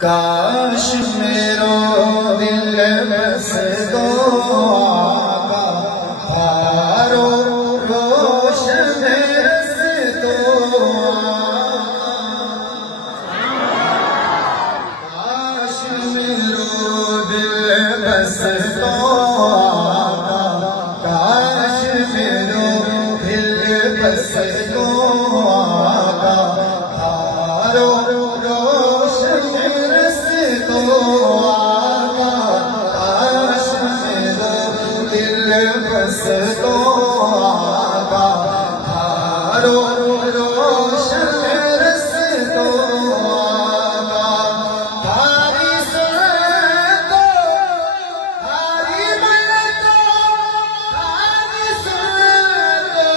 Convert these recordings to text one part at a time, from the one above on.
کاش میرا دل بس دو آقا تھارو روشن رس دو کاش میرا دل بس دو آقا کاش میرا دل بس دو آقا تھارو بس تو آقا تھارو روشن رس تو آقا تھاری سن تو تھاری من تو تھاری سن تو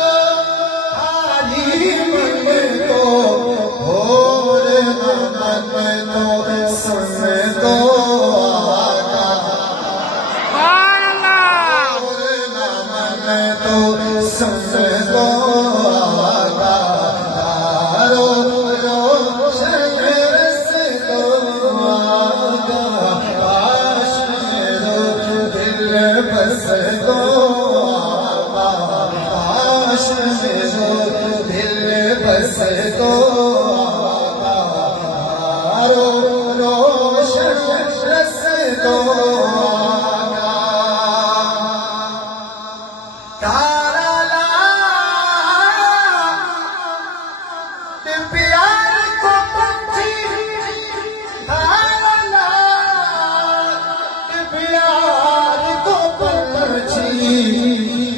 تھاری من تو بھول نہ من تو سن تو سن دو آقا تھارو روشن رس دو آقا کاش میرا دل بس دو آقا کاش میرا دل بس دو آقا تھارو روشن رس دو آقا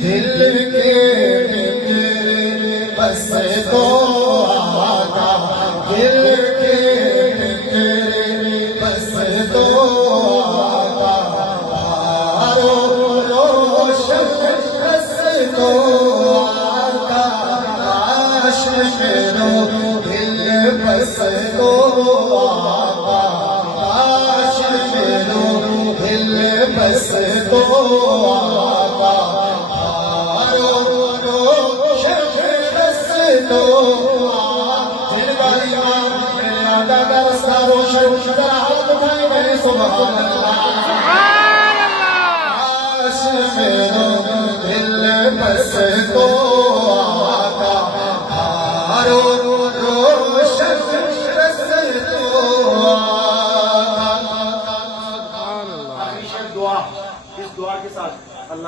دل کے بس دو آقا دل کے بس دو آقا تھارو روشن رس دو آقا کاش میرا دل بس دو آقا کاش میرا دل بس دو آقا سبحان اللہ کاش میرا دل بس دو